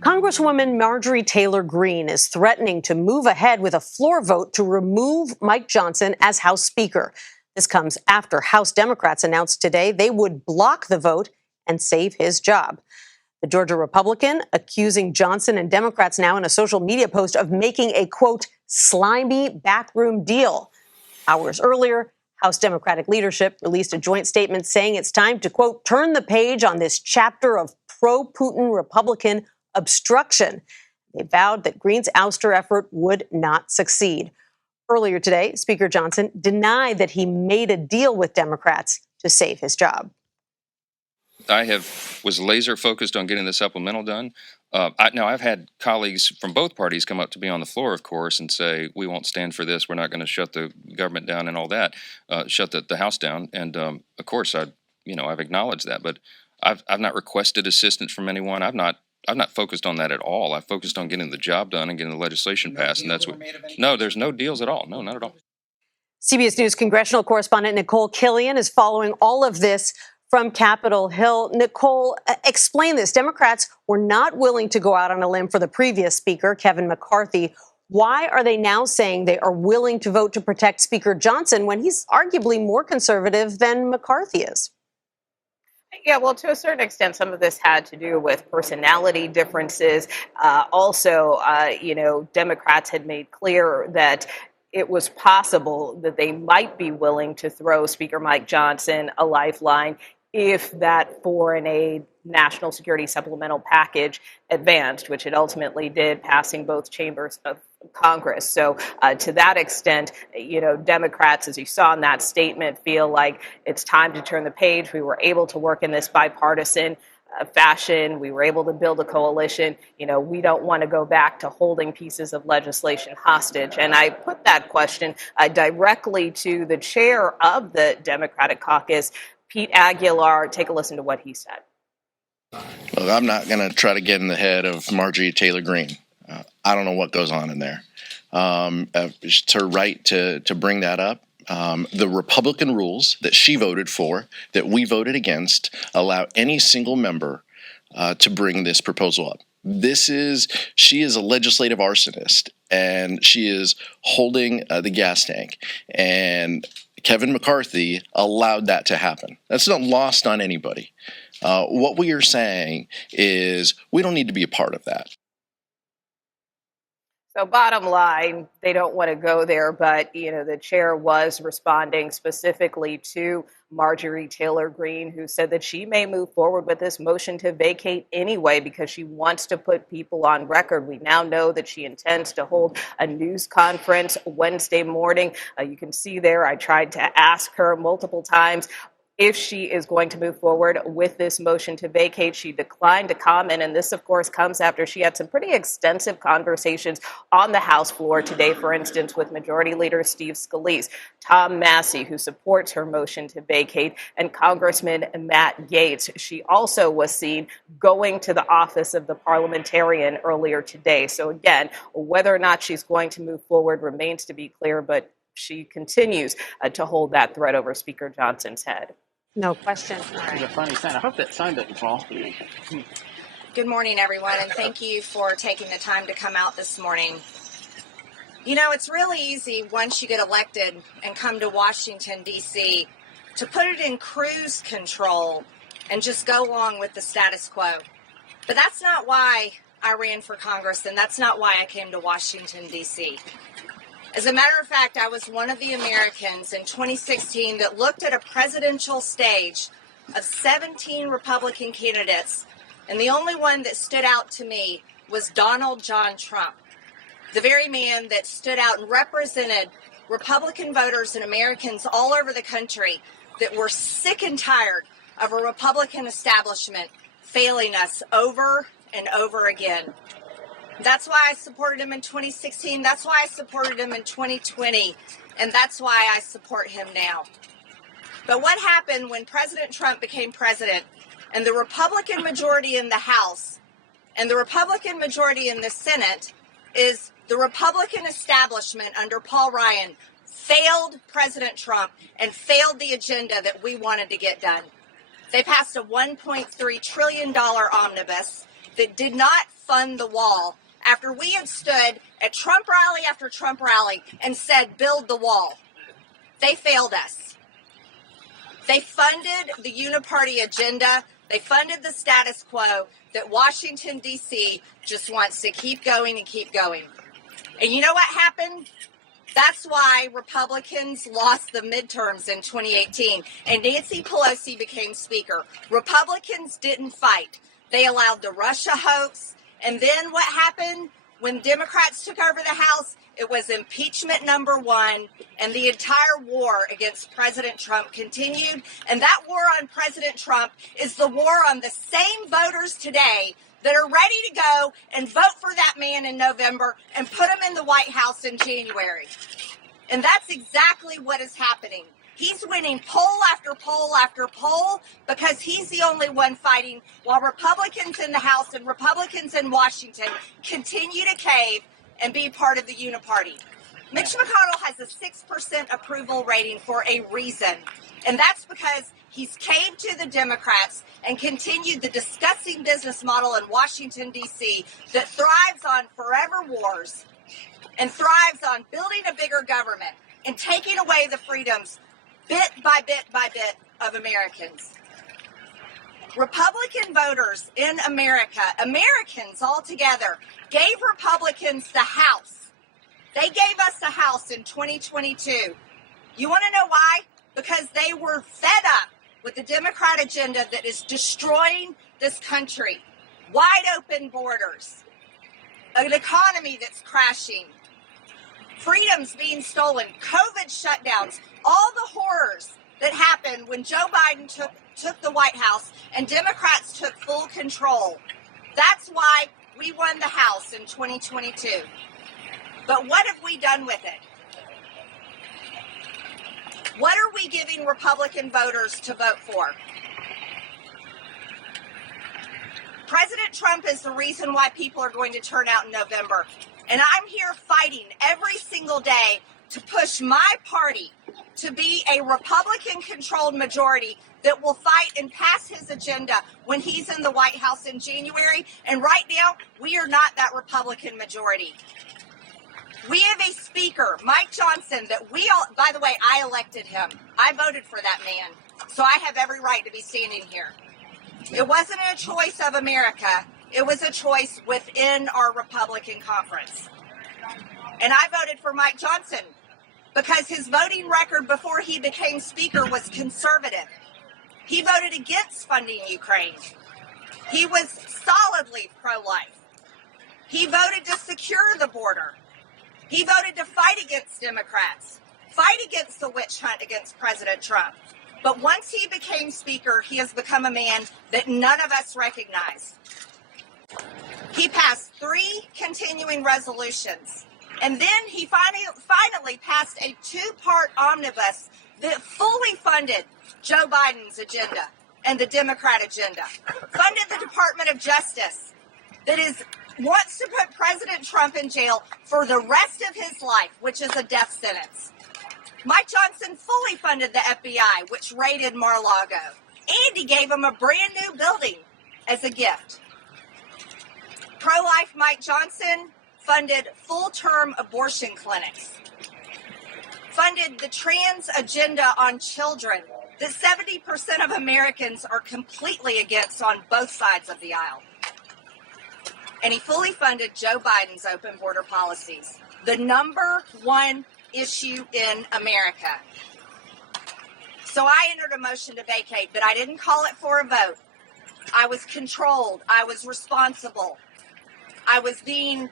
Congresswoman Marjorie Taylor Greene is threatening to move ahead with a floor vote to remove Mike Johnson as House Speaker. This comes after House Democrats announced today they would block the vote and save his job. The Georgia Republican accusing Johnson and Democrats now in a social media post of making a, quote, slimy backroom deal. Hours earlier, House Democratic leadership released a joint statement saying it's time to, quote, turn the page on this chapter of pro-Putin Republican obstruction. They vowed that Greene's ouster effort would not succeed. Earlier today, Speaker Johnson denied that he made a deal with Democrats to save his job. I was laser focused on getting the supplemental done. I've had colleagues from both parties come up to me on the floor, of course, and say, we won't stand for this. We're not going to shut the government down and all that, shut the House down. And of course, I've acknowledged that, but I've not requested assistance from anyone. I've not focused on that at all. I've focused on getting the job done and getting the legislation passed. And that's what, no, there's no deals at all. No, not at all. CBS News congressional correspondent Nicole Killian is following all of this from Capitol Hill. Nicole, explain this. Democrats were not willing to go out on a limb for the previous speaker, Kevin McCarthy. Why are they now saying they are willing to vote to protect Speaker Johnson when he's arguably more conservative than McCarthy is? Yeah, well, to a certain extent, some of this had to do with personality differences. Also, Democrats had made clear that it was possible that they might be willing to throw Speaker Mike Johnson a lifeline if that foreign aid national security supplemental package advanced, which it ultimately did, passing both chambers of Congress. So to that extent, Democrats, as you saw in that statement, feel like it's time to turn the page. We were able to work in this bipartisan fashion. We were able to build a coalition. We don't want to go back to holding pieces of legislation hostage. And I put that question directly to the chair of the Democratic caucus, Pete Aguilar. Take a listen to what he said. Look, I'm not going to try to get in the head of Marjorie Taylor Greene. I don't know what goes on in there. It's her right to bring that up. The Republican rules that she voted for, that we voted against, allow any single member to bring this proposal up. She is a legislative arsonist, and she is holding the gas tank. And Kevin McCarthy allowed that to happen. That's not lost on anybody. What we are saying is we don't need to be a part of that. So bottom line, they don't want to go there, but, the chair was responding specifically to Marjorie Taylor Greene, who said that she may move forward with this motion to vacate anyway because she wants to put people on record. We now know that she intends to hold a news conference Wednesday morning. You can see there, I tried to ask her multiple times if she is going to move forward with this motion to vacate. She declined to comment, and this, of course, comes after she had some pretty extensive conversations on the House floor today, for instance, with Majority Leader Steve Scalise, Tom Massey, who supports her motion to vacate, and Congressman Matt Gaetz. She also was seen going to the office of the parliamentarian earlier today. So again, whether or not she's going to move forward remains to be clear, but she continues to hold that threat over Speaker Johnson's head. No question. It's a funny sign. I hope that sign doesn't fall. Good morning, everyone, and thank you for taking the time to come out this morning. It's really easy once you get elected and come to Washington, D.C., to put it in cruise control and just go along with the status quo. But that's not why I ran for Congress, and that's not why I came to Washington, D.C. As a matter of fact, I was one of the Americans in 2016 that looked at a presidential stage of 17 Republican candidates, and the only one that stood out to me was Donald John Trump, the very man that stood out and represented Republican voters and Americans all over the country that were sick and tired of a Republican establishment failing us over and over again. That's why I supported him in 2016. That's why I supported him in 2020. And that's why I support him now. But what happened when President Trump became president and the Republican majority in the House and the Republican majority in the Senate is the Republican establishment under Paul Ryan failed President Trump and failed the agenda that we wanted to get done. They passed a $1.3 trillion omnibus that did not fund the wall after we had stood at Trump rally after Trump rally and said, build the wall. They failed us. They funded the Uni-party agenda. They funded the status quo that Washington, D.C. just wants to keep going and keep going. And you know what happened? That's why Republicans lost the midterms in 2018 and Nancy Pelosi became Speaker. Republicans didn't fight. They allowed the Russia hoax. And then what happened when Democrats took over the House? It was impeachment number one, and the entire war against President Trump continued. And that war on President Trump is the war on the same voters today that are ready to go and vote for that man in November and put him in the White House in January. And that's exactly what is happening. He's winning poll after poll after poll because he's the only one fighting while Republicans in the House and Republicans in Washington continue to cave and be part of the Uni-party. Mitch McConnell has a 6% approval rating for a reason, and that's because he's caved to the Democrats and continued the disgusting business model in Washington, D.C. that thrives on forever wars and thrives on building a bigger government and taking away the freedoms bit by bit of Americans. Republican voters in America, Americans altogether, gave Republicans the House. They gave us the House in 2022. You want to know why? Because they were fed up with the Democrat agenda that is destroying this country. Wide open borders, an economy that's crashing, freedoms being stolen, COVID shutdowns, all the horrors that happened when Joe Biden took the White House and Democrats took full control. That's why we won the House in 2022. But what have we done with it? What are we giving Republican voters to vote for? President Trump is the reason why people are going to turn out in November. And I'm here fighting every single day to push my party to be a Republican-controlled majority that will fight and pass his agenda when he's in the White House in January. And right now, we are not that Republican majority. We have a speaker, Mike Johnson, that by the way, I elected him. I voted for that man. So I have every right to be standing here. It wasn't a choice of America. It was a choice within our Republican conference. And I voted for Mike Johnson because his voting record before he became Speaker was conservative. He voted against funding Ukraine. He was solidly pro-life. He voted to secure the border. He voted to fight against Democrats, fight against the witch hunt against President Trump. But once he became Speaker, he has become a man that none of us recognize. He passed 3 continuing resolutions. And then he finally passed a 2-part omnibus that fully funded Joe Biden's agenda and the Democrat agenda. Funded the Department of Justice that wants to put President Trump in jail for the rest of his life, which is a death sentence. Mike Johnson fully funded the FBI, which raided Mar-a-Lago. And he gave him a brand new building as a gift. Pro-life Mike Johnson funded full-term abortion clinics, funded the trans agenda on children that 70% of Americans are completely against on both sides of the aisle. And he fully funded Joe Biden's open border policies, the number one issue in America. So I entered a motion to vacate, but I didn't call it for a vote. I was controlled. I was responsible. I was being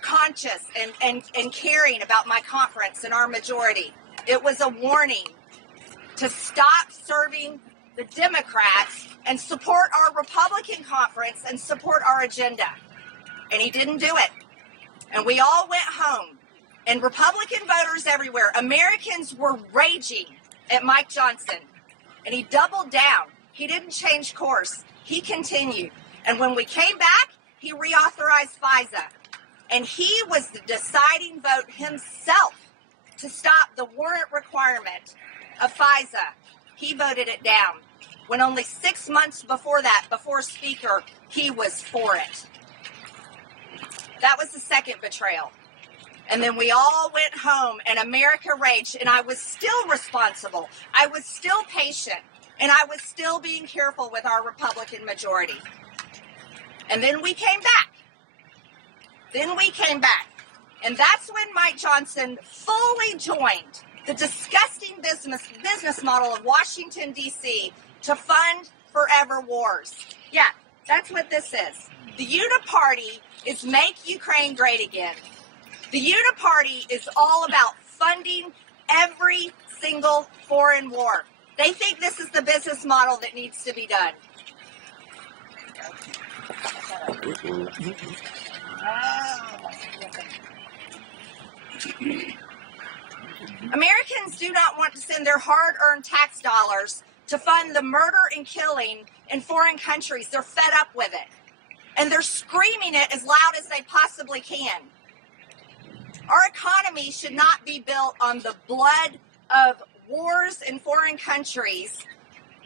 conscious and caring about my conference and our majority. It was a warning to stop serving the Democrats and support our Republican conference and support our agenda. And he didn't do it. And we all went home. And Republican voters everywhere, Americans were raging at Mike Johnson. And he doubled down. He didn't change course. He continued. And when we came back, he reauthorized FISA. And he was the deciding vote himself to stop the warrant requirement of FISA. He voted it down. When only 6 months before that, before Speaker, he was for it. That was the second betrayal. And then we all went home and America raged, and I was still responsible. I was still patient, and I was still being careful with our Republican majority. And then we came back. And that's when Mike Johnson fully joined the disgusting business model of Washington, D.C. to fund forever wars. Yeah, that's what this is. The Uni-party is Make Ukraine Great Again. The Uni-party is all about funding every single foreign war. They think this is the business model that needs to be done. Americans do not want to send their hard-earned tax dollars to fund the murder and killing in foreign countries. They're fed up with it. And they're screaming it as loud as they possibly can. Our economy should not be built on the blood of wars in foreign countries.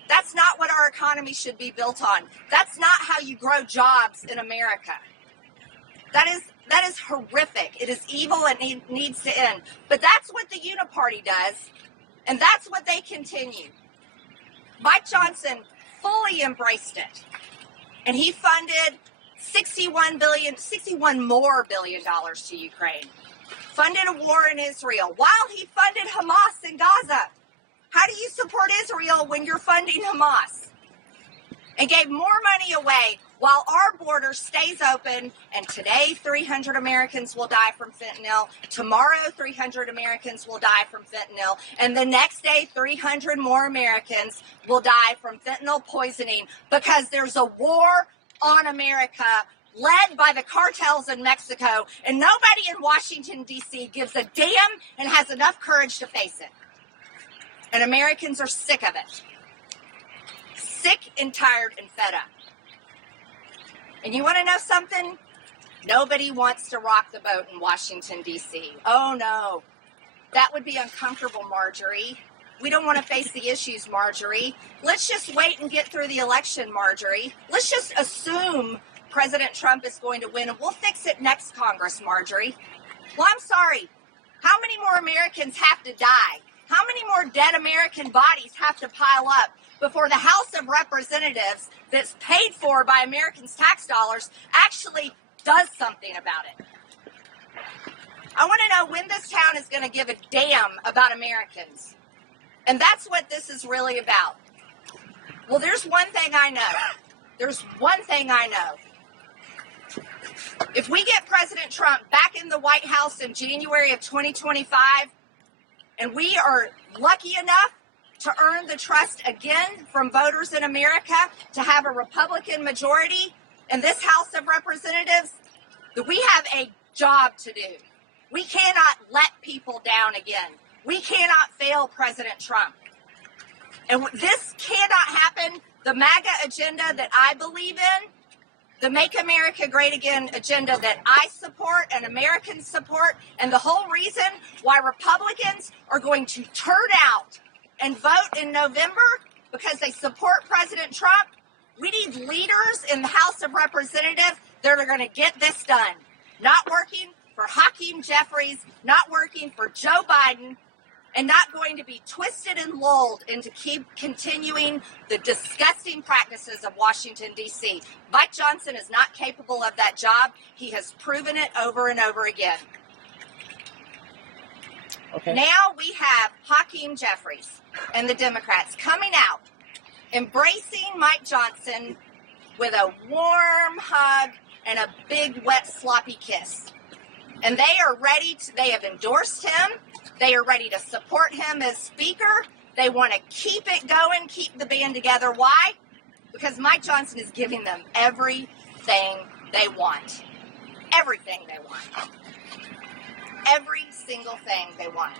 That's not what our economy should be built on. That's not how you grow jobs in America. That is horrific. It is evil and it needs to end. But that's what the Uni-party does, and that's what they continue. Mike Johnson fully embraced it, and he funded $61 more billion to Ukraine. Funded a war in Israel while he funded Hamas in Gaza. How do you support Israel when you're funding Hamas? And gave more money away while our border stays open, and today 300 Americans will die from fentanyl, tomorrow 300 Americans will die from fentanyl, and the next day 300 more Americans will die from fentanyl poisoning because there's a war on America led by the cartels in Mexico, and nobody in Washington, D.C. gives a damn and has enough courage to face it. And Americans are sick of it. Sick and tired and fed up. And you want to know something? Nobody wants to rock the boat in Washington, D.C. Oh, no. That would be uncomfortable, Marjorie. We don't want to face the issues, Marjorie. Let's just wait and get through the election, Marjorie. Let's just assume President Trump is going to win, and we'll fix it next Congress, Marjorie. Well, I'm sorry. How many more Americans have to die? How many more dead American bodies have to pile up before the House of Representatives that's paid for by Americans' tax dollars actually does something about it? I want to know when this town is going to give a damn about Americans. And that's what this is really about. Well, there's one thing I know. If we get President Trump back in the White House in January of 2025, and we are lucky enough to earn the trust again from voters in America to have a Republican majority in this House of Representatives, that we have a job to do. We cannot let people down again. We cannot fail President Trump. And this cannot happen. The MAGA agenda that I believe in, the Make America Great Again agenda that I support and Americans support, and the whole reason why Republicans are going to turn out and vote in November because they support President Trump, we need leaders in the House of Representatives that are going to get this done. Not working for Hakeem Jeffries, not working for Joe Biden, and not going to be twisted and lulled into keep continuing the disgusting practices of Washington, D.C. Mike Johnson is not capable of that job. He has proven it over and over again. Okay. Now we have Hakeem Jeffries and the Democrats coming out, embracing Mike Johnson with a warm hug and a big, wet, sloppy kiss. And they are ready to, they have endorsed him. They are ready to support him as Speaker. They want to keep it going, keep the band together. Why? Because Mike Johnson is giving them everything they want. Everything they want. Every single thing they want.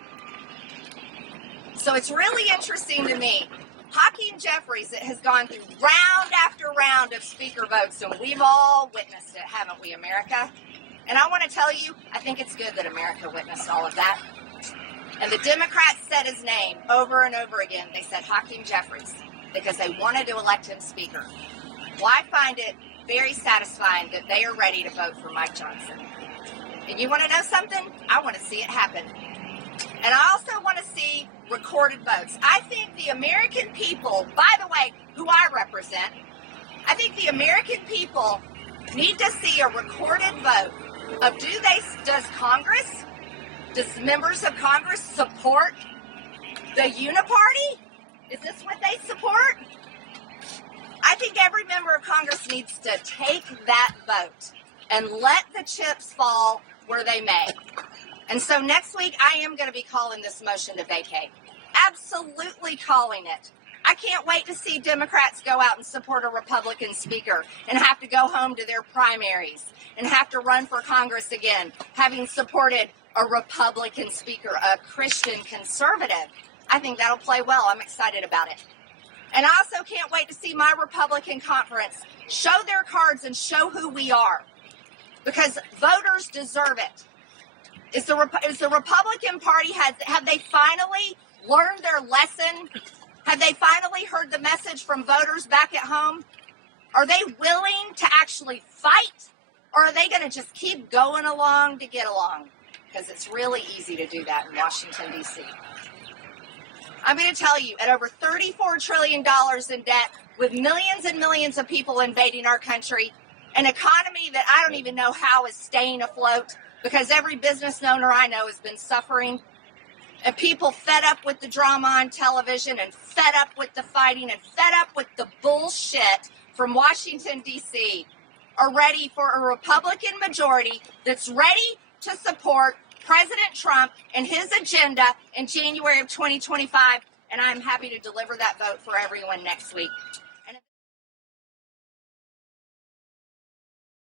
So it's really interesting to me. Hakeem Jeffries has gone through round after round of Speaker votes, and we've all witnessed it, haven't we, America? And I want to tell you, I think it's good that America witnessed all of that. And the Democrats said his name over and over again. They said Hakeem Jeffries because they wanted to elect him Speaker. Well, I find it very satisfying that they are ready to vote for Mike Johnson. And you want to know something? I want to see it happen. And I also want to see recorded votes. I think the American people, by the way, who I represent, I think the American people need to see a recorded vote of does Congress, does members of Congress support the Uni-party? Is this what they support? I think every member of Congress needs to take that vote and let the chips fall where they may. And so next week, I am going to be calling this motion to vacate. Absolutely calling it. I can't wait to see Democrats go out and support a Republican speaker and have to go home to their primaries and have to run for Congress again, having supported a Republican speaker, a Christian conservative. I think that'll play well. I'm excited about it. And I also can't wait to see my Republican conference show their cards and show who we are, because voters deserve it. Is the Republican Party, have they finally learned their lesson? Have they finally heard the message from voters back at home? Are they willing to actually fight, or are they going to just keep going along to get along? Because it's really easy to do that in Washington, D.C. I'm going to tell you, at over $34 trillion in debt, with millions and millions of people invading our country, an economy that I don't even know how is staying afloat, because every business owner I know has been suffering, and people fed up with the drama on television and fed up with the fighting and fed up with the bullshit from Washington, D.C., are ready for a Republican majority that's ready to support President Trump and his agenda in January of 2025, and I'm happy to deliver that vote for everyone next week.